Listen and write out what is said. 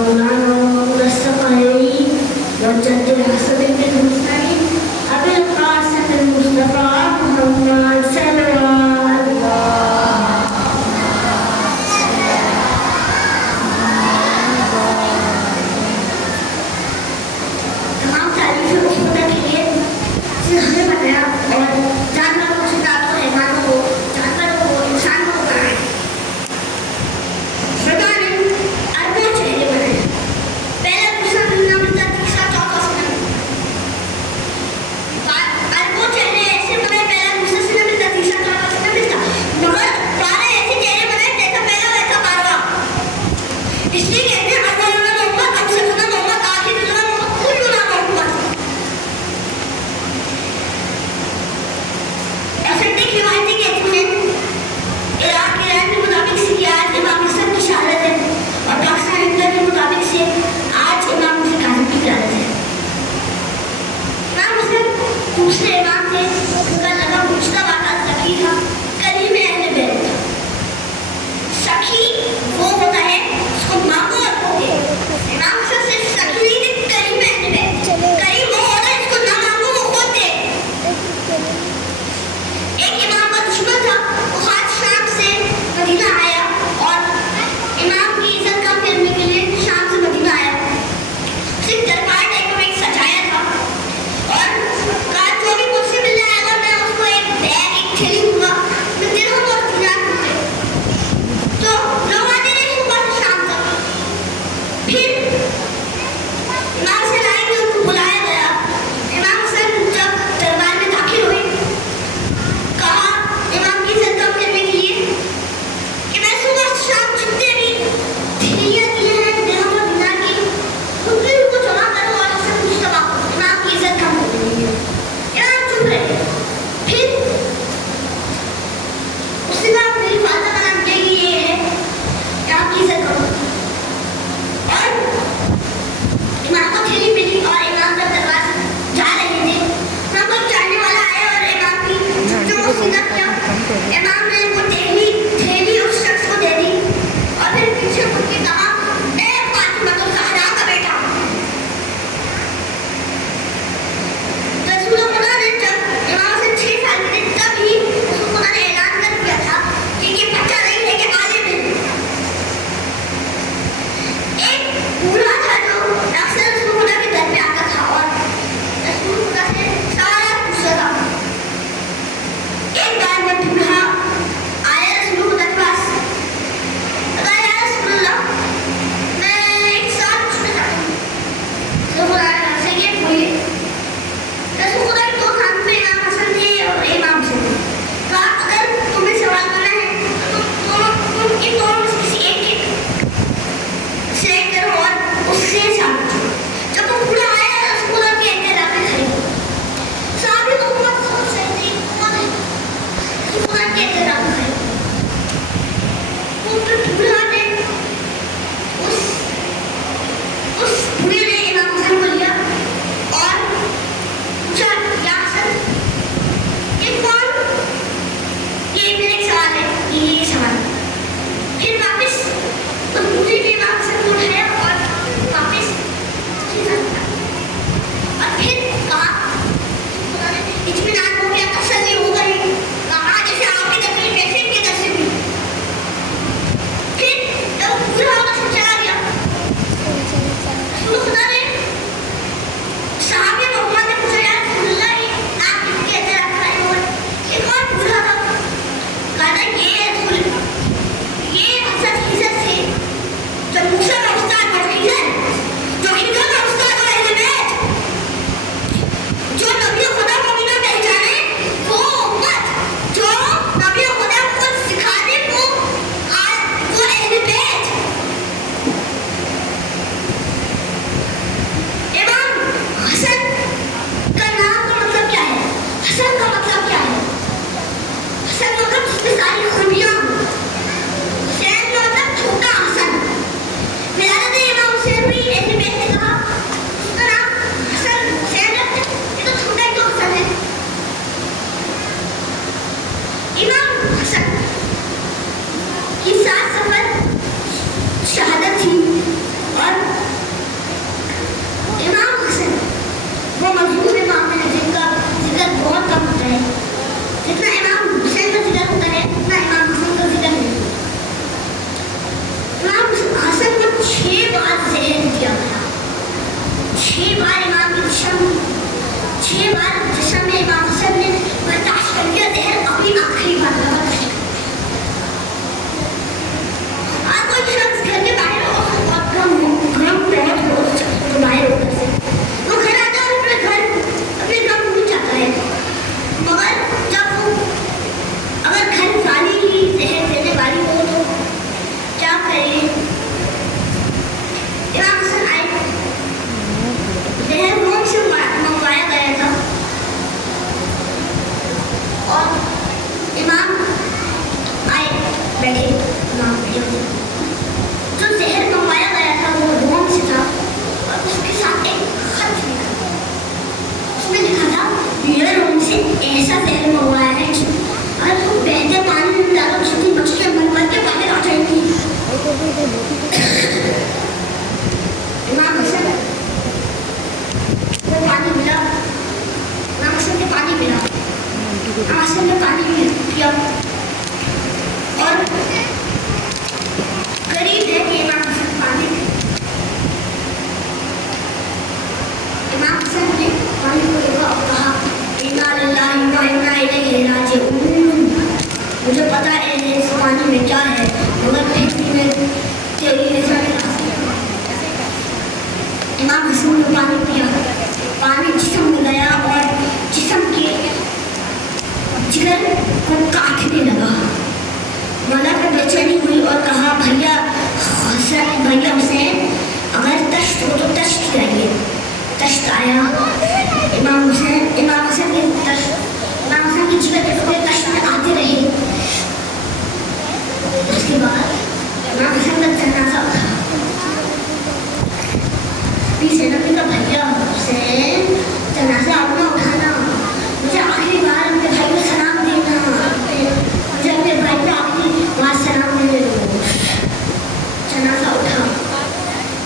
مولانا مصطفى وجد الحسن المستعين أبي القاسم المصطفى محمد صلى الله تمام تعریفیں اس خدا کے لیے جس نے بنایا اور جانوروں سے ذات کو حیوانوں کو جانوروں کو انسانوں کو بنایا. خدا نے اربوں چہرے بنائے. پہلا دوسرا مہینہ ملتا تیسرا چوتھا سنہ اربوں چہرے ایسے بنائے. پہلا دوسرا سنہ ملتا تیسرا چوتھا سنہ ملتا مگر 12 ایسے چہرے بنائے جیسا پہلا ویسا 12. اس لیے کہتے ہیں اولنا محمد امسکنا محمد آخرنا محمد کلنا محمد. ایسٹک روایتیں کہتی ہیں عراق کے رائے کے مطابق سے کہ آج امام حسن کی شہادت ہے اور پاکستان انڈیا کے مطابق سے آج امام حسن کاظم کی شہادت ہے. امام حسن دوسرے امام تھے. ان کا لقب مجتبیٰ تھا، سخی تھا، کریم اہل بیت تھا. سخی وہ ہوتا ہے جس کو مانگو اور ہو گئے.